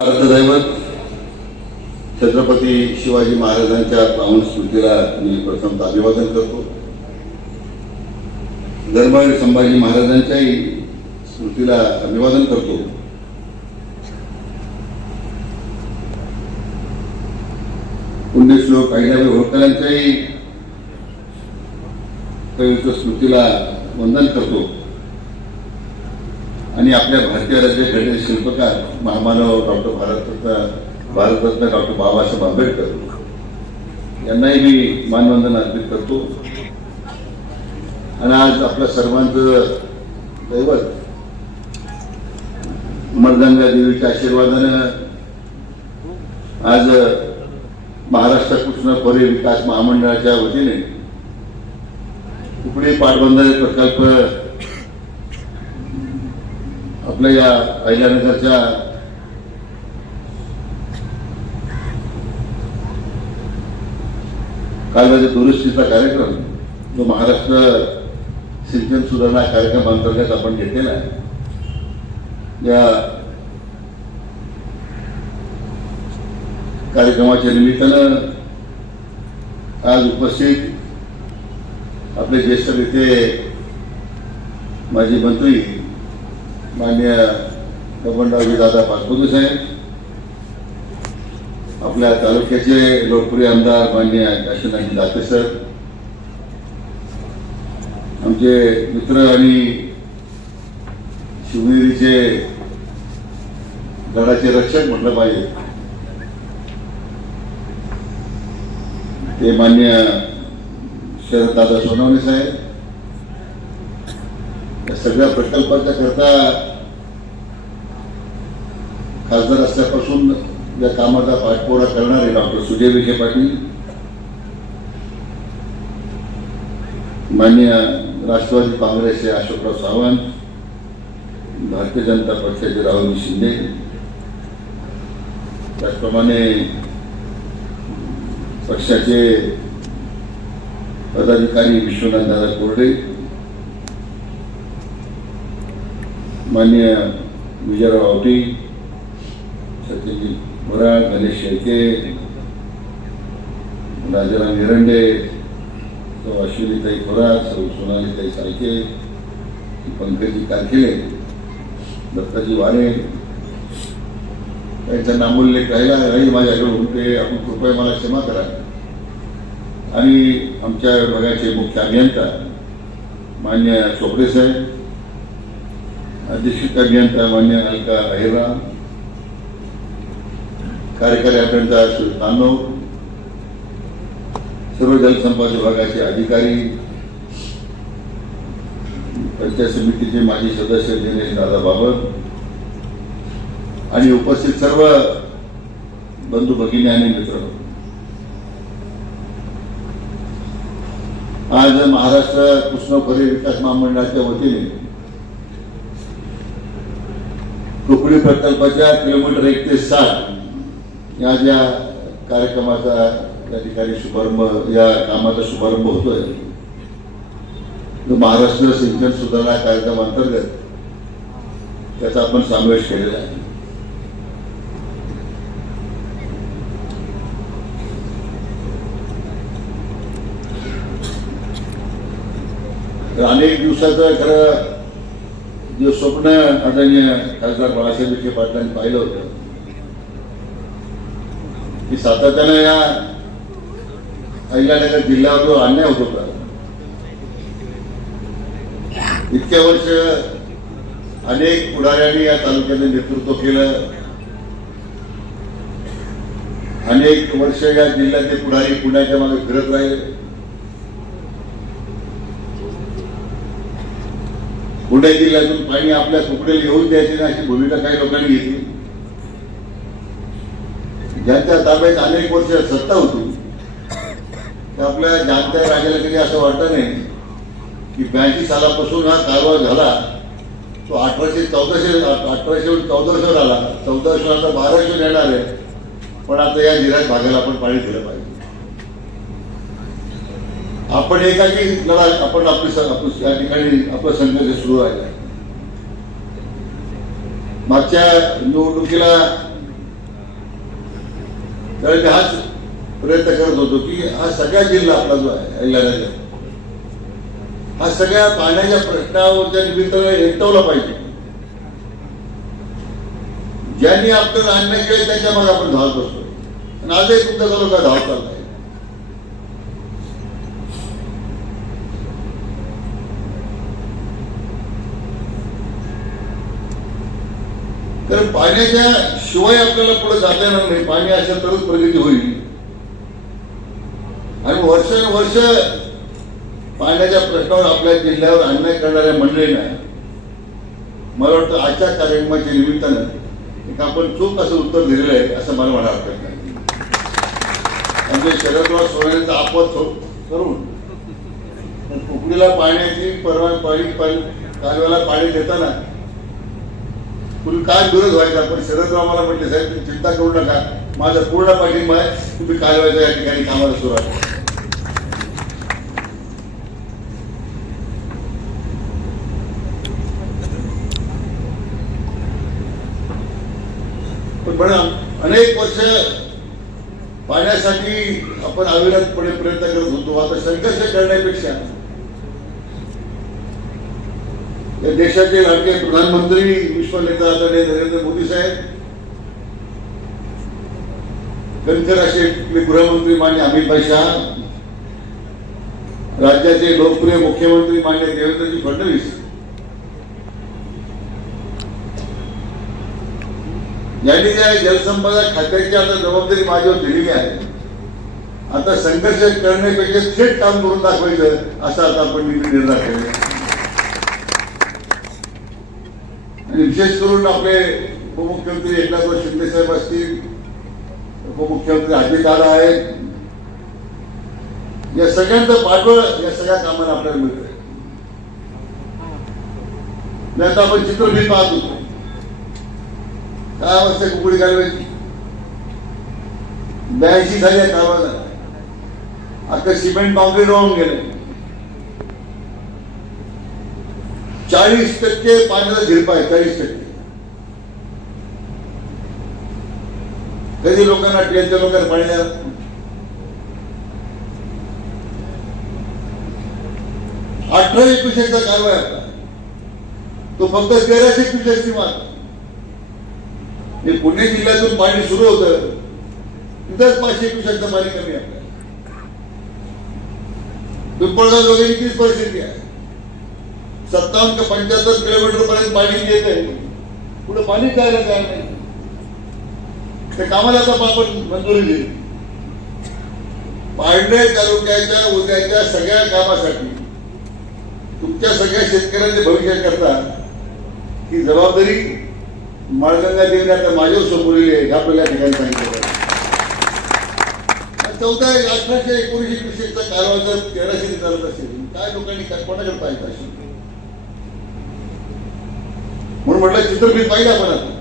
अर्थदैवत छत्रपती शिवाजी महाराजांच्या पावन स्मृतीला मी प्रथम अभिवादन करतो. दरबार संभाजी महाराजांच्याही स्मृतीला अभिवादन करतो. पुण्यश्लोक अहिल्याबाई होळकरांच्याही पवित्र स्मृतीला वंदन करतो. आणि आपल्या भारतीय राज्य शिल्पकार महामानव डॉक्टर भारतरत्न भारतरत्न डॉक्टर बाबासाहेब आंबेडकर यांनाही मी मानवंदन अर्पित करतो. आणि आज आपल्या सर्वांचं दैवत मर्दंगा देवीच्या आशीर्वादानं आज महाराष्ट्र कृष्ण खोरे विकास महामंडळाच्या वतीने कुकडी पाटबंधारे प्रकल्प आपल्या या अहिल्यानगरच्या कालव्याच्या दुरुस्तीचा कार्यक्रम जो महाराष्ट्र सिंचन सुधारणा कार्यक्रम अंतर्गत आपण घेतलेला आहे या कार्यक्रमाच्या निमित्तानं आज उपस्थित आपले ज्येष्ठ नेते माजी मंत्री मान्य बबनरावजी दादा पाचपुते साहेब आपल्या तालुक्याचे लोकप्रिय आमदार मान्य काशीनाथजी दाते सर आमचे मित्र आणि शिवनेरीचे गडाचे रक्षक म्हटलं पाहिजे. ते मान्य शरद दादा सोनवणे साहेब या सगळ्या प्रकल्पाच्या करता खासदार असल्यापासून या कामाचा पाठपुरा करणारे डॉक्टर सुजय विखे पाटील मान्य राष्ट्रवादी काँग्रेसचे अशोकराव सावंत भारतीय जनता पक्षाचे राहुल शिंदे त्याचप्रमाणे पक्षाचे पदाधिकारी विश्वनाथ दादा कोरडे मान्य विजयराव आवटी सत्यजित बोरा गणेश शेळके राजाराम हिरंडे तो अश्विनीताई खोरात सौ सोनालीताई साळके पंकजी कारखिले दत्ताजी वारे. त्यांचा नामोल्लेख राहिला राहील माझ्याकडून. ते आपण कृपया मला क्षमा करा. आणि आमच्या विभागाचे मुख्य अभियंता मान्य चोपडे साहेब अधीक्षक अभियंता मान्य अलका अहिरा कार्यकारी अभियंता श्री तांदव सर्व जलसंपदा विभागाचे अधिकारी पंचायत समितीचे माजी सदस्य दिनेश दादा बाबर आणि उपस्थित सर्व बंधू भगिनी आणि मित्र. आज महाराष्ट्र कृष्ण विकास महामंडळाच्या वतीने कुकडी प्रकल्पाच्या किलोमीटर एक ते सात या ज्या कार्यक्रमाचा त्या ठिकाणी शुभारंभ या कामाचा शुभारंभ होतोय. महाराष्ट्र सिंचन सुधारणा कार्यक्रम अंतर्गत त्याचा आपण समावेश केलेला आहे. तर अनेक दिवसाचं खरं जे स्वप्न आदरणीय खासदार बाळासाहेब विखे पाटलांनी पाहिलं होतं की सातत्यानं या अहिल्यानगर जिल्ह्यावर जो अन्याय होत होता इतक्या वर्ष अनेक पुढाऱ्यांनी या तालुक्याने नेतृत्व केलं अनेक वर्ष या जिल्ह्याचे पुढारी पुण्याच्या मागे फिरत राहिले. बुलढाणा जिल्ह्यातून पाणी आपल्या कुकडेला येऊन द्यायचे अशी भूमिका काही लोकांनी घेतली. ज्यांच्या ताब्यात अनेक वर्ष सत्ता होती त्या आपल्या जाणत्या राजाला कधी असं वाटत नाही की ब्याऐंशी सालापासून हा कारभार झाला तो अठराशे चौदाशे अठराशे चौदाशेवर आला चौदाशे आता बाराशे येणार आहे पण आता या जिल्ह्यात भागाला आपण पाणी दिलं पाहिजे. आपण एकाची लढा आपण आपली या ठिकाणी आपला संघर्ष सुरू आहे. मागच्या निवडणुकीला त्यावेळी मी हाच प्रयत्न करत होतो की हा सगळा जिल्हा आपला जो आहे लढायचा हा सगळ्या पाण्याच्या प्रश्नावरच्या निमित्तानं एकटवला पाहिजे. ज्यांनी आपल्याला अन्याय केले त्यांच्या मागे आपण धावत असतो आणि आजही तुमच्या जवळ धावत चाललाय. तर पाण्याच्या शिवाय आपल्याला पुढे जाता येणार नाही. पाणी अशा तरच प्रगती होईल. आणि वर्षानुवर्ष पाण्याच्या प्रश्नावर आपल्या जिल्ह्यावर अन्याय करणाऱ्या मंडळींना मला वाटतं आजच्या कार्यक्रमाच्या निमित्तानं एक आपण चूक असं उत्तर दिलेलं आहे असं मला म्हणायला हरकत नाही आमचे शरदराव सोन्यांचा आपत हो- करून कुकडीला पाण्याची परवा पाणी पाणी- कालव्याला पाणी देताना तुम्ही काय विरोध व्हायचा पण शरदराव मला म्हटले साहेब तुम्ही चिंता करू नका. माझा पूर्ण पाठिंबा आहे. तुम्ही कालव्याच्या या ठिकाणी कामाला सुरुवात पण अनेक वर्ष पाण्यासाठी आपण अविरतपणे प्रयत्न करत होतो. आता संघर्ष करण्यापेक्षा या देशाचे लाडके प्रधानमंत्री विश्व नेता आदरणीय नरेंद्र मोदी साहेब कणखर असे गृहमंत्री मान्य अमित भाई शहा राज्याचे लोकप्रिय मुख्यमंत्री मान्य देवेंद्रजी फडणवीस यांनी ज्या जलसंपदा खात्याची आता जबाबदारी माझ्यावर दिलेली आहे आता संघर्ष करण्यापेक्षा थेट काम करून दाखवायचं असं आता आपण निर्णय केला आणि विशेष करून आपले उपमुख्यमंत्री एकनाथ शिंदे साहेब असतील उपमुख्यमंत्री अजित दादा आहेत. या सगळ्यांचं पाठबळ या सगळ्या कामाला आपल्याला मिळत नाही तर आपण चित्र मी पाहत होतो. काय अवस्था कुकडी कालवायची ब्याऐंशी झाली आहे कालवा आता सिमेंट कॉन्क्रीट वाहून गेले चाळीस टक्के पाण्याचा झिरपा आहे चाळीस टक्के. कधी लोकांना ट्रेनच्या लोकांना पाणी द्या? अठरा एकविसाचा कारवाई आपला तो फक्त तेराशे क्युसेसची मात्र हे पुणे जिल्ह्यातून पाणी सुरू होतं. तिथंच पाचशे क्युसेकचं पाणी कमी आहे. पिंपळगाव वगैरे तीच परिस्थिती आहे. सत्तावन्न ते पंच्याहत्तर किलोमीटर पर्यंत पाणी येत आहे. पुढे पाणी जायला तयार नाही. ते कामाला आता आपण मंजुरी दिली. पारणे तालुक्याच्या उद्याच्या सगळ्या कामासाठी तुमच्या सगळ्या शेतकऱ्यांचे भविष्य करता ही जबाबदारी माळगंगा देवीने आता माझ्यावर सोपवलेली आहे ह्या आपल्याला या ठिकाणी सांगितलं चौदा अठराशे एकोणीसशे कृषीचा तेराशे चालत असेल काय लोकांनी कोणाकडे पाहिजे असेल? म्हणून म्हटलं चित्रफित पाहिजे आपण आता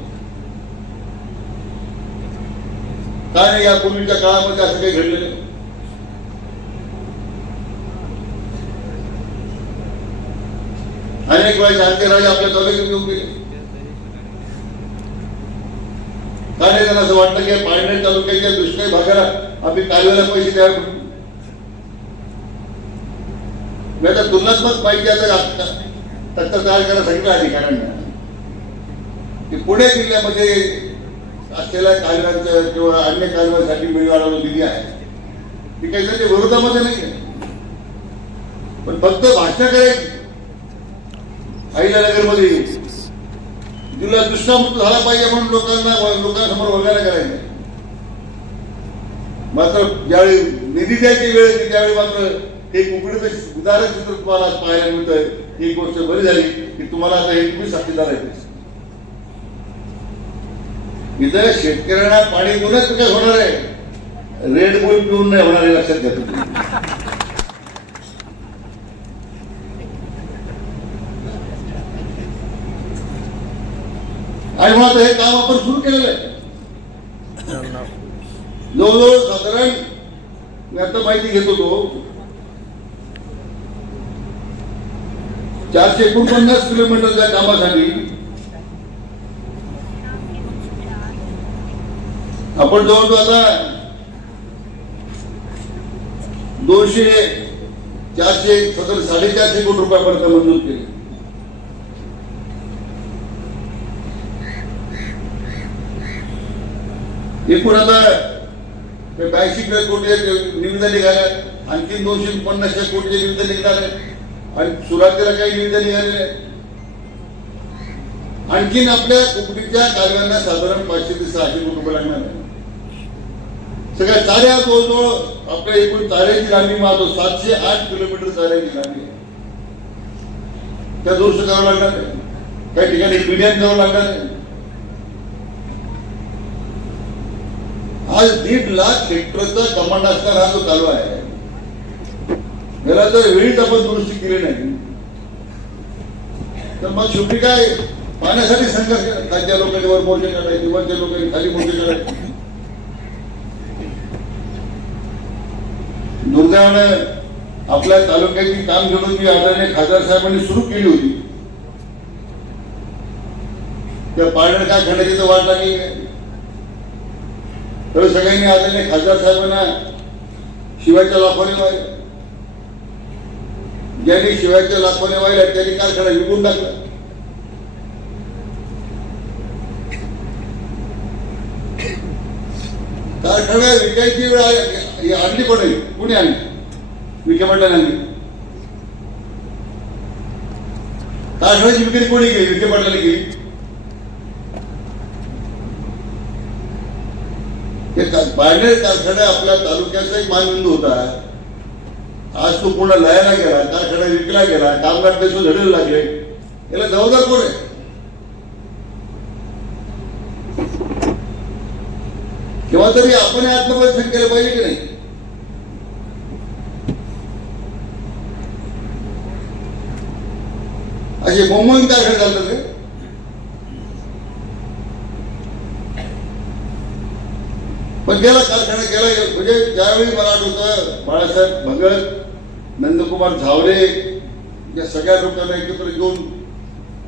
काय नाही या पूर्वीच्या काळामध्ये असं काही घडलेलं नाही. अनेक वेळा जानते राजे आपल्या तालुक्यात येऊन गेले काय नाही त्यांना असं वाटलं की पाळणे तालुक्याच्या दुष्काळी भागाला आम्ही कालव्याला पैसे द्यावे म्हणून. मी आता तुलनात्मक पाहिजे आता तक्ता तयार करायला सांगितलं अधिकाऱ्यांना की पुणे जिल्ह्यामध्ये असलेल्या कालव्यांचं किंवा अन्य कालव्यांसाठी मिळवायला दिली आहे. ती काही त्याच्या विरोधामध्ये नाही आहे. पण फक्त भाषण करायची अहिल्यानगरमध्ये जिल्हा दुष्काळमुक्त झाला पाहिजे म्हणून लोकांना लोकांसमोर वगैरे करायचं मात्र ज्यावेळी निधी द्यायची वेळ येते त्यावेळी मात्र हे कुकडीचं उदाहरण चित्र तुम्हाला पाहायला मिळतंय. ही गोष्ट बरी झाली की तुम्हाला आता हे तुम्ही साक्षीदार आहे इथं शेतकऱ्यांना पाणी देऊनच विकास होणार आहे? रेड बुल पिऊन नाही होणार आहे लक्षात घ्या तुम्ही. आणि मग हे काम आपण सुरू केलेलं आहे. जवळजवळ साधारण मी आता माहिती घेत होतो. चारशे एकोणपन्नास किलोमीटरच्या कामासाठी आपण जवळजवळ आता दोनशे चारशे सतर साडेचारशे कोटी रुपये पर्यंत मंजूर केले. एकूण आता ब्याऐंशी कोटी निविदा निघाल्या. आणखी दोनशे पन्नासशे कोटीचे निविदा निघणार आहे आणि सुरुवातीला काही निविदा निघालेल्या आणखीन आपल्या कुकडीच्या कालव्यांना साधारण पाचशे ते सहाशे कोटी रुपये लागणार आहे सगळ्या चाऱ्या जवळजवळ आपल्या एकूण चाऱ्याची लांबी मारतो. सातशे आठ किलोमीटर चाऱ्याची लांबी आहे. त्या दुरुस्त करावं लागणार आहे. काही ठिकाणी पिढ्यान जावं लागणार आहे. आज दीड लाख हेक्टरचा कमांड असणार हा जो चालू आहे याला जर वेळीच आपण दुरुस्ती केली नाही तर मग शेवटी काय? पाण्यासाठी संघर्ष खालच्या लोकांनी वर मोर्चे काढायचे वरच्या लोकांनी खाली मोर्चे काढायचे. दुर्दैवानं आपल्या तालुक्याची काम घेऊन जी आदरणीय खासदार साहेबांनी सुरू केली होती. त्या पाळणार काय खंडाची तर वाट लागली तर सगळ्यांनी आदरणीय खासदार साहेबांना शिवायच्या लाखोने वाहिल्या ज्यांनी शिवायच्या लाखोने वाहिल्या त्यांनी कारखाना विकून टाकला. कारखाना विकायची वेळ आ- ही आणली कोणी कुणी आणली? विखे मंडळाने आणली. कारखान्याची विक्री कोणी केली? विखे मंडळाने केली. हे का- कारखाना आपल्या तालुक्याचा एक मानबिंदू होता. आज तो पूर्ण लयाला गेला कारखाना विकला गेला कामगार पैसे झडेल लागले. याला जबाबदार कोण आहे? तेव्हा तरी आपण आत्मपरीक्षण केलं पाहिजे की नाही? असे काय कारखाने झालं ते पण गेला कारखाना गेला म्हणजे ज्यावेळी मला आठवतं बाळासाहेब भगत नंदकुमार झावरे या सगळ्या लोकांना एकत्र घेऊन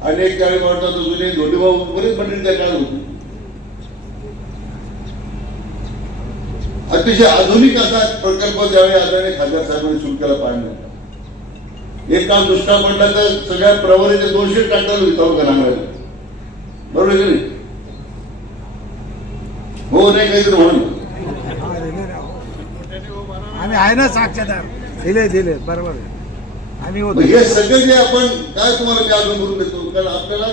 अनेक त्यावेळी मला वाटतं जुने धोंडीभाऊ बरेच मंडळी त्या काळात होती. अतिशय आधुनिक असा प्रकल्प ज्यावेळी आदरणीय खासदार साहेबांनी सुरू केला पाहण्यात एक काळ दुष्काळ पडला तर सगळ्या प्रवरीचे दोनशे ट्रॅक्टर विकाऊ करणार बरोबर की नाही? हो नाही काहीतरी म्हणून. आम्ही आहे ना साक्षीदार. दिले दिले बरोबर. आम्ही हे सगळं जे आपण काय तुम्हाला मी अजून करून देतो? कारण आपल्याला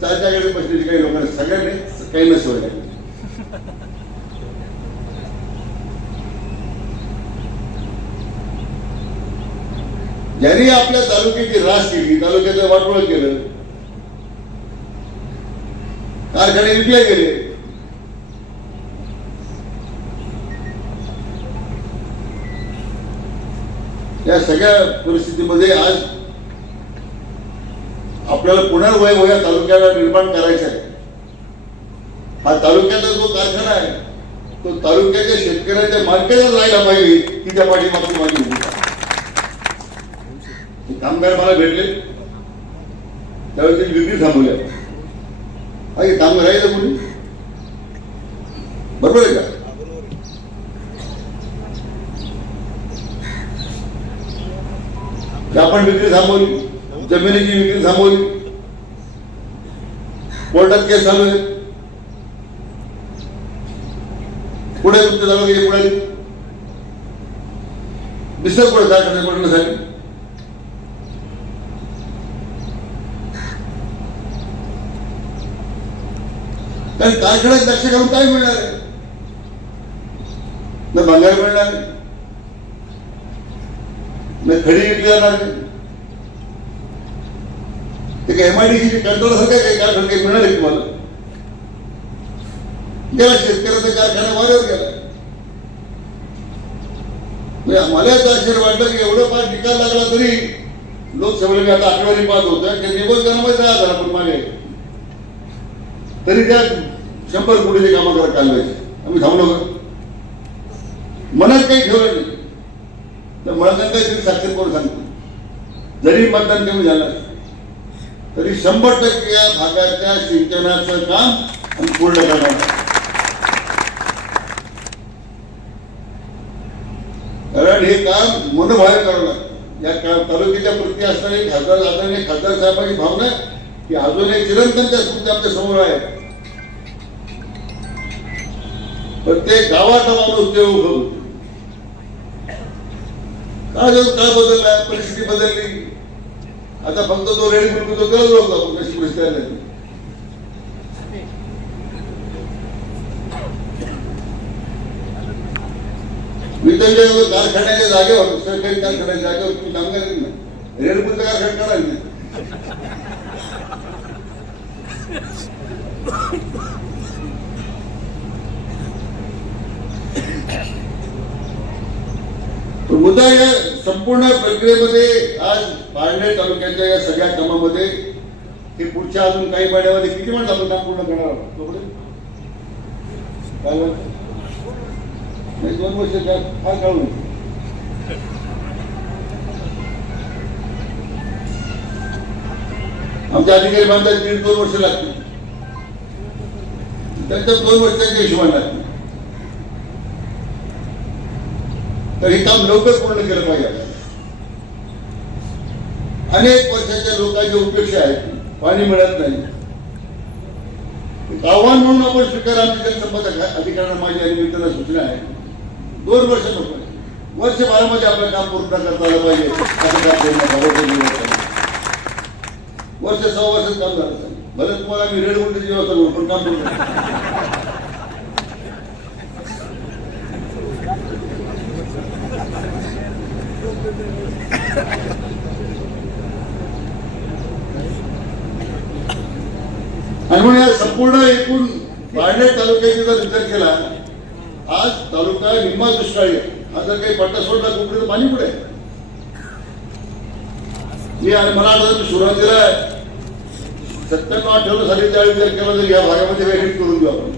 चारच्याकडे बसलेली काही लोकांना सगळ्यांनी काही नसवं लागली ज्यांनी आपल्या तालुक्याची रास केली तालुक्याचं वाटोळ केलं कारखाने विकले गेले या सगळ्या परिस्थितीमध्ये आज आपल्याला पुनर्वैभव या तालुक्याला निर्माण करायचा आहे. हा तालुक्याचा जो कारखाना आहे तो तालुक्याच्या शेतकऱ्याच्या मालकालाच राहायला पाहिजे की त्या पाठीमागची माझी भूमिका कामगार मला भेटले. त्यावेळी त्यांनी विक्री थांबवल्या हा कामगार आहे का कोणी बरोबर आहे का? आपण विक्री थांबवली. जमिनीची विक्री थांबवली. कोर्टात केस चालू आहे पुढे तुमच्या तालुक्याची पुढे दिसत कुठे काय करणे पडण्यासाठी कारण कारखान्यात लक्ष घालून काय मिळणार? आहे न भंगार मिळणार? आहे न खडी विकली जाणार? आहे एमआयडीसी कंट्रोल सारखं काही कारखाना काही मिळणार आहे तुम्हाला? गेला शेतकऱ्याचा कारखाना वाऱ्यावर गेला मला म्हणजे याचं आश्चर्य वाटलं की एवढं पाच निकाल लागला तरी लोकसभेला मी आता आकडेवारी पाहत होतं. ते निबंधनामध्ये नाही आधार आपण मागे. तरी त्या शंभर कोटीचे कामं करा कालवायचे आम्ही थांबलो का? मनात काही ठेवलं नाही. तर मला तुम्ही साक्षर करून सांगतो जरी मतदान कमी झालं तरी शंभर टक्के या भागाच्या सिंचनाचं काम आम्ही पूर्ण करणार कारण हे काम मनोभावे करावं लागतं. या का तालुक्याच्या प्रती असणारी खासदार आदरणीय खासदार साहेबांची भावना की अजून एक चिरंतन त्या स्मृती आमच्यासमोर आहे. प्रत्येक गावाचा माणूस देव उभं होते काय झालं? काय बदलला? परिस्थिती बदलली. आता फक्त तो रेड बिलकुल तो गरज होता आपण कशी परिस्थिती आली. मी त्यांच्या कारखान्याच्या जागेवर सरकारी कारखान्याच्या जागेवर तुम्ही काम करेल ना रेड बुलचा कारखाना करायला ना पण या संपूर्ण प्रक्रियेमध्ये आज पारनेर तालुक्याच्या या सगळ्या कामामध्ये हे पुढच्या अजून काही महिन्यामध्ये किती महिन्यात आपण काम पूर्ण करणार आहोत? काय नाही, दोन वर्ष फार काढू आमचे अधिकारी बांधतात दीड दोन वर्ष लागतील. त्यांच्या दोन वर्षांच्या हिशोबाने लागतील. तर हे काम लवकर पूर्ण केलं पाहिजे. अनेक वर्षाच्या लोकांची उपेक्षा आहे पाणी मिळत नाही. आव्हान म्हणून आपण स्वीकार आमच्या अधिकाऱ्यांना माझी आणि मित्रांना सूचना आहे. दोन वर्ष नको वर्ष बारामध्ये आपलं काम पूर्ण करता आलं पाहिजे. वर्ष सहा वर्षात काम झालं. भले तुम्हाला मी रेड उलटीची व्यवस्था करू पण काम पूर्ण करू. आणि म्हणून या संपूर्ण एकूण पारनेर तालुक्याचा जर विचार केला आज तालुका निम्मा दुष्काळी हा जर काही पट्टा सोडला कुठे पाणी पुढे मी आणि मला आता सुरुवातीला सत्त्याण्णव अठ्ठ्याण्णव साली त्यावेळी विचार केला तर या भागामध्ये वेगळी करून घेऊ आपण.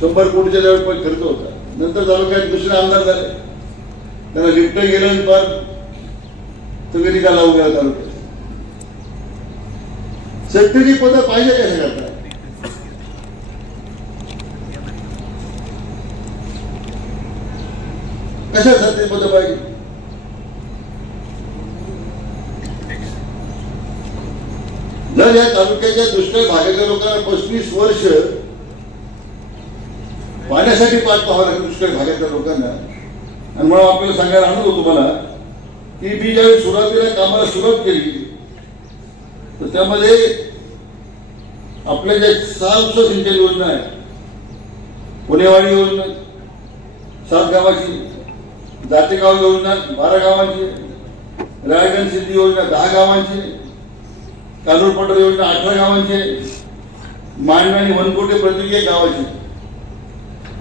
शंभर कोटीच्या त्यावेळी पण खर्च होता. नंतर तालुक्यात दुसरे आमदार झाले. त्यांना लिफ्ट गेलं फार सगळे निकाल लावून तालुक्यात. शेतकरी पद पाहिजे का सगळ्यांना कशासाठी पद पाहिजे? जर या तालुक्याच्या दुष्काळ भागाच्या लोकांना पस्तीस वर्ष पाण्यासाठी पाठ पाहावं लागेल दुष्काळ भागातल्या लोकांना आणि म्हणून आपल्याला सांगायला आणत होतो मला की मी ज्यावेळी सुरुवातीला कामाला सुरुवात केली तर त्यामध्ये आपल्या ज्या सहा उपसा सिंचन योजना आहे पुणेवाडी योजना सात गावाची जातेगाव योजना बारा गावांची रायगड सिद्धी योजना दहा गावांची कानूर पटोल योजना अठरा गावांची मांडवी आणि वनकोटे प्रत्येक एक गावाची.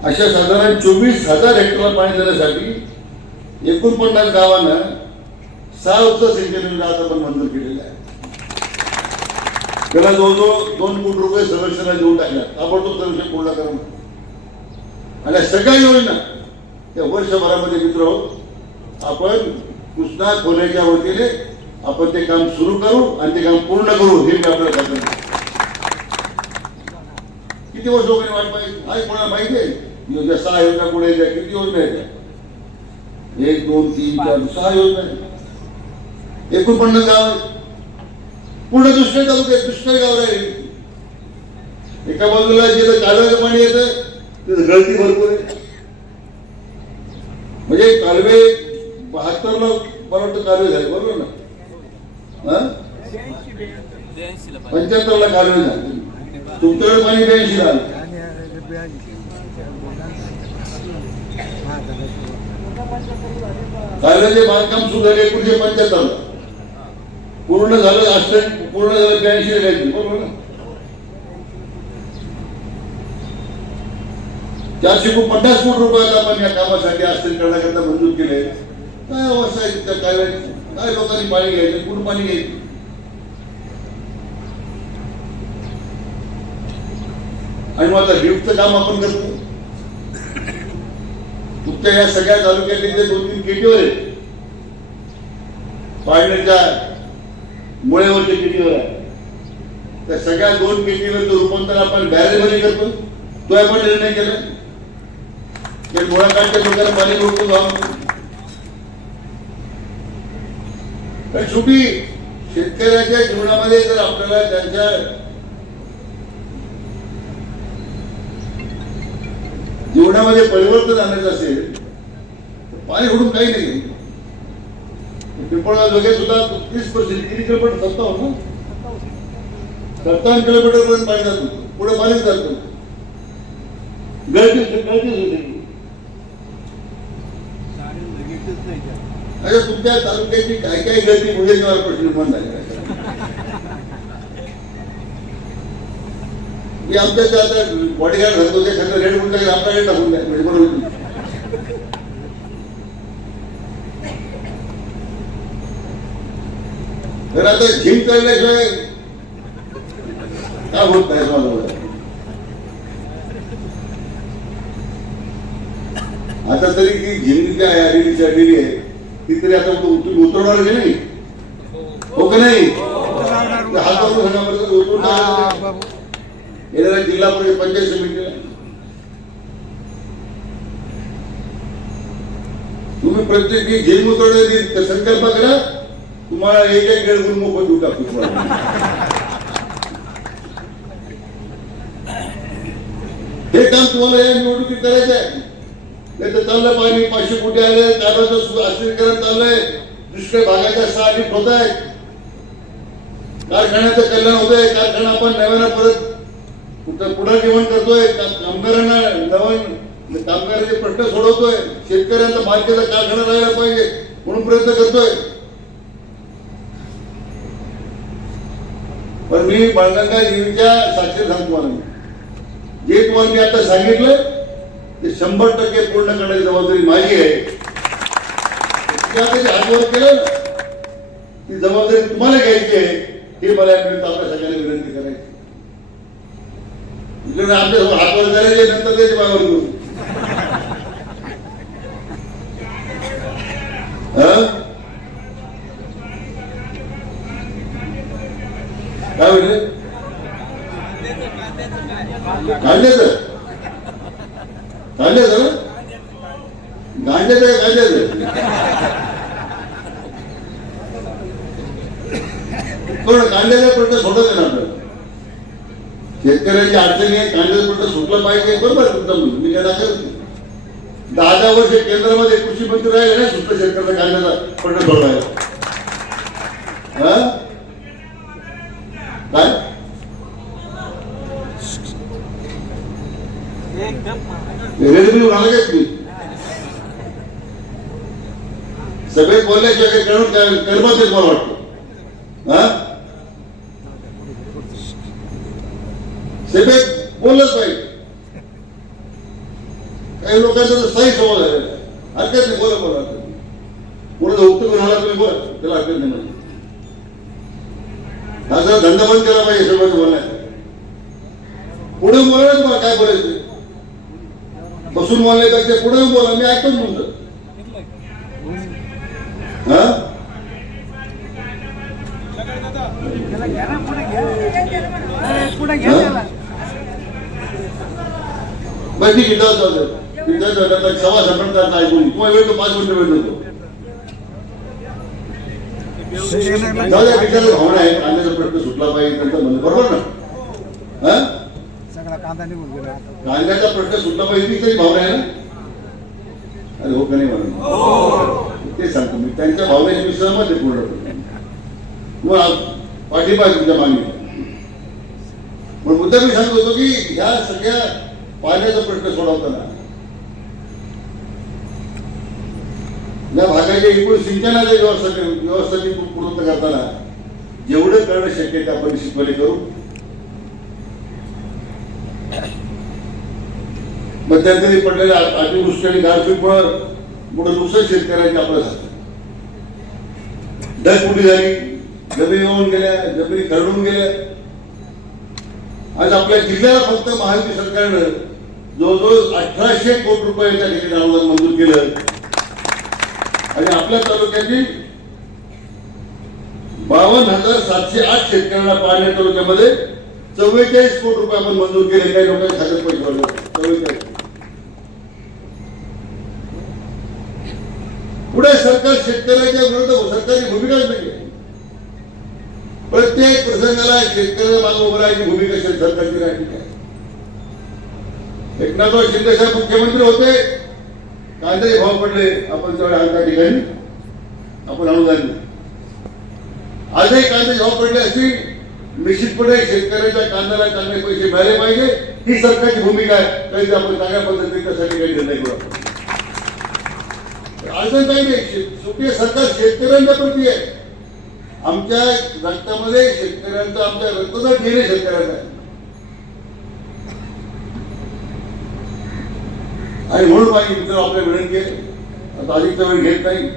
अशा साधारण चोवीस हजार हेक्टर पाणी देण्यासाठी एकोणपन्नास गावांना सहा उपसा सिंचन योजना आता पण मंजूर केली. त्याला जवळजवळ दोन कोटी रुपये संरक्षणा देऊन टाकल्या ताबडतोब संरक्षण पूर्ण करून. आणि सगळ्या योजना त्या वर्षभरामध्ये मित्र हो, आपण कृष्णा खोल्याच्या वतीने आपण ते काम सुरू करू आणि ते काम पूर्ण करू हे मी आपल्याला सांगतो. किती वर्ष वगैरे वाट पाहिजे आहे कोणाला माहिती आहे? योजना सहा योजना पुढे येत्या किती योजना आहेत एक दोन तीन चार सहा योजना. आहेत एकोणपन्नास गाव आहे पूर्ण दुष्काळ तालुक्यात दुष्काळ गाव राहील एका बाजूला जिथं कालव्याचं पाणी येतं तिथं गळती भरपूर आहे. म्हणजे कालवे बहात्तरला मला वाटतं कालवे झाले बरोबर ना? हा? पंच्याहत्तरला कालवे झाले. तुमच्याकडे पाणी ब्याऐंशी झालं झालं. कालव्याचे बांधकाम सुरू झाले एकोणीशे पंच्याहत्तरला पूर्ण झालं अष्ट पूर्ण झालं ब्याऐंशी ब्याऐंशी बरोबर ना? चारशे को- पन्नास कोटी रुपये आपण या कामासाठी असतील करण्याकरता मंजूर केले. काय अवस्था आहे त्या काय काय लोकांनी पाणी घ्यायचं? कुठं पाणी घ्यायचं? आणि मग आता लिफ्टचं काम आपण करतो. तुमच्या या सगळ्या तालुक्यातील दोन तीन केटीवर आहेत. पाडण्याच्या मुळेवरच्या किटीवर आहे. त्या सगळ्या दोन किटीवरचं रूपांतर आपण बॅरेजमध्ये करतो. तो आपण निर्णय केला. ते मुळाकाठच्या लोकांना पाणी रोखतो जाऊन शेवटी शेतकऱ्याच्या जीवनामध्ये जर आपल्याला त्यांच्या जीवनामध्ये परिवर्तन आणायचं असेल तर पाणी सोडून काही नाही. पिंपळगाव जोगे सुद्धा तीस पर्सेंट किती किलोमीटर सत्तावन्न ना? सत्तावन्न किलोमीटर पर्यंत पाणी जात होतं पुढे पाणीच जात गळतीच गळतीच होती. अरे तुमच्या तालुक्याची काय काय गळती मुलींवर प्रश्न निर्माण झाले मी आमच्या आता बॉडीगार्ड घालतो ते सगळं रेड म्हणून आपला रेड टाकून द्या म्हणजे बरोबर. तर आता जिम करण्याशिवाय काय होत नाही मला. आता तरी ती जिम जी आहे? आलेली जी आलेली आहे. ती तरी आता तुम्ही उतरवणार नाही? हो का नाही? हात. येणाऱ्या जिल्हा परिषद पंचायत समितीला. तुम्ही प्रत्येकी जेल उतरवण्याची संकल्प करा. तुम्हाला एक एक गेळ गुण मोफत देऊ टाकू तुम्हाला. हे काम तुम्हाला या निवडणुकीत करायचं आहे. नाही तर चाललं पाणी पाचशे कोटी आले त्याबद्दल अस्थिरीकरण चाललंय दुष्काळ भागाच्या सहा होत आहे. कारखान्याचं कल्याण होत आहे कारखाना आपण नव्यानं परत कुठं पुनर्जीवन करतोय कामगारांना नवीन म्हणजे कामगारांचे प्रश्न सोडवतोय. शेतकऱ्यांचा मालकीचा कारखाना राहायला पाहिजे म्हणून प्रयत्न करतोय. पण मी बाळगंगा देवीच्या साक्षी सांगतो तुम्हाला जे तुम्हाला मी आता सांगितलं ते शंभर टक्के पूर्ण करण्याची जबाबदारी माझी आहे. त्या हातवर केलं ती जबाबदारी तुम्हाला घ्यायची आहे हे मला या निमित्त आपल्या सगळ्यांना विनंती करायची. इकडे आमच्या हातवर करायचे नंतर त्याची मागावर करू हं? काय म्हणले काढल्याचं काढल्याचं ना गांजाचं आहे काढल्याचं पण कांद्याचा प्रश्न सोडत आहे ना आपल्याला शेतकऱ्याची अडचणी आहे कांद्याचा प्रश्न सुटला पाहिजे बरोबर आहे मी काय नाकारत दहा दहा वर्ष केंद्रामध्ये कृषी मंत्री राहिले ना सुटलं शेतकऱ्याचा कांद्याचा प्रश्न सोडवायला हा काय रेल्वे लागत मी सगळे बोलल्याशिवाय काही करून कर्मच मला वाटतो. हा? सभेत बोललंच पाहिजे. काही लोकांचा तर सही समज झालेला आहे. हरकत नाही बोला बोला हरकत उत्तर म्हणाला तुम्ही बोला त्याला हरकत नाही म्हणजे हा जरा धंदा बंद केला पाहिजे सगळं बोलायचं पुढे बोलायला तुम्हाला काय बोलायचं? बसून बोलण्यापेक्षा पुढे बोला मी ऐकतो ना तुमचं बरं ऐकून. तुम्हाला वेळ तो पाच मिनिटं वेळ देतो. भावना आहे कांद्याचा प्रश्न सुटला पाहिजे त्यांचं बरोबर ना? हा? कांदा निघून गेला कांद्याचा प्रश्न सुटला पाहिजे ती तरी भावना आहे ना? अरे हो का नाही म्हणून? ते सांगतो मी. त्यांच्या भावनेची मी सहमत आहे पूर्ण. पाठिंबा तुमच्या मागणी पण मुद्दा मी सांगत होतो की ह्या सगळ्या पाण्याचा प्रश्न सोडवताना या भागाच्या एकूण सिंचनाच्या व्यवस्था व्यवस्थेची पूर्ण करताना जेवढं करणं शक्य आहे ते आपण निश्चितपणे करू. मध्यंतरी पडलेल्या अतिवृष्टी आणि गारपीटमुळे मोठं नुकसान शेतकऱ्यांच्या आपलं झालं. ढगफुटी झाली. जमिनी वाहून गेल्या जमिनी खरडून गेल्या. आज आपल्या जिल्ह्याला फक्त महायुती सरकारनं जवळजवळ अठराशे कोटी रुपये त्या ठिकाणी अनुदान मंजूर केलं. आणि आपल्या तालुक्यातील बावन्न हजार सातशे आठ शेतकऱ्यांना पाणी तालुक्यामध्ये चव्वेचाळीस कोटी रुपये आपण मंजूर केले काही लोकांनी खात्यात पैसे वाढले चव्वेचाळीस. पुढे सरकार शेतकऱ्याच्या विरुद्ध सरकारची भूमिकाच नाही प्रत्येक प्रसंगाला शेतकऱ्याच्या मागे उभं राहायची भूमिका सरकारची राहिली काय एकनाथराव शिंदे साहेब मुख्यमंत्री होते. कांद्याचे भाव पडले. आपण तेवढ्या त्या ठिकाणी. आपण अनुदान आजही कांद्याचे भाव पडले असतील निश्चितपणे शेतकऱ्याच्या कांद्याला चांगले पैसे मिळाले पाहिजे. ही सरकारची भूमिका आहे. काही आपण चांगल्या पद्धतीने त्यासाठी काही निर्णय करू आपण. अडचण काही नाही. शे- शेवटी सरकार शेतकऱ्यांच्या प्रती आहे. आमच्या रक्तामध्ये शेतकऱ्यांचा आमच्या रक्ताचा गेले शेतकऱ्यांचा आहे. आणि म्हणून माझी मित्र आपल्या विनंती आहे आता अधिकचा वेळ घेत नाही.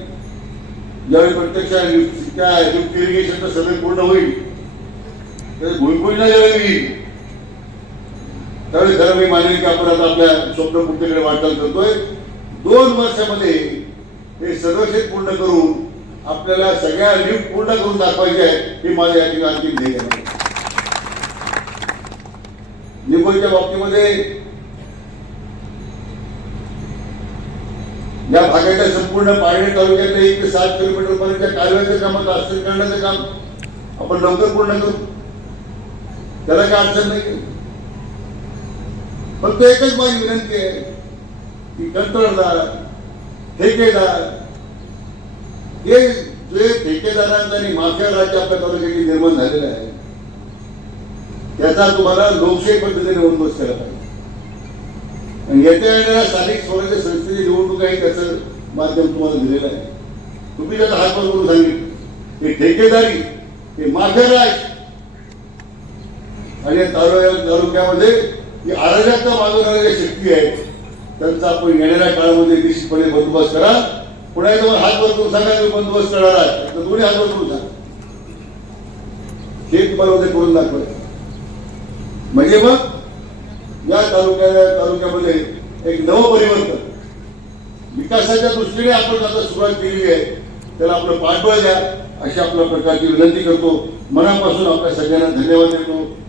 ज्यावेळी प्रत्यक्ष लिफ्ट- त्या लिफ्ट इरिगेशनचा सर्वे पूर्ण होईल त्यावेळी भूमिपूजन ज्यावेळी त्यावेळी खरं मी. मानवी की आपण आता आपल्या स्वप्नपूर्तीकडे वाटचाल करतोय. दोन वर्षामध्ये हे सर्व पूर्ण करून आपल्याला सगळ्या लिफ्ट पूर्ण करून दाखवायचे आहे हे माझ्या या ठिकाणी अंतिम ध्येय आहे. निकोलच्या बाबतीमध्ये या भागाच्या संपूर्ण पारणे तालुक्यातल्या एक ते सात किलोमीटर पर्यंत कालव्याचं काम आता अस्थिर करण्याचं काम आपण लवकर पूर्ण करू. त्याला काय अडचण नाही फक्त एकच माझी विनंती आहे की कंत्राटदार ठेकेदार हे जे ठेकेदारांचा आणि माफिया राज्य आपल्या तालुक्यात निर्माण झालेलं आहे त्याचा तुम्हाला लोकशाही पद्धतीने बंदोबस्त केला पाहिजे. आणि येत्या येणाऱ्या स्थानिक स्वराज्य संस्थेची निवडणूक आहे त्याचं माध्यम तुम्हाला दिलेलं आहे. तुम्ही त्याचा हात करून सांगितलं. हे ठेकेदारी हे माफियाराज आणि या तालुक्यामध्ये जी अराजकता मागवणाऱ्या ज्या शक्ती आहेत. त्यांचा आपण येणाऱ्या काळामध्ये निश्चितपणे बंदोबस्त करा. पुन्हा एकदा हात वरतून सांगा मी बंदोबस्त करणार आहे तर दोन्ही हात वरतून सांगा. हे तुम्हाला करून दाखवायचं म्हणजे मग या तालुक्या तालुक्यामध्ये एक नवं परिवर्तन. विकासाच्या दृष्टीने आपण आता सुरुवात केली आहे. त्याला आपलं पाठबळ द्या. अशी आपल्या प्रकारची विनंती करतो. मनापासून आपल्या सगळ्यांना धन्यवाद देतो.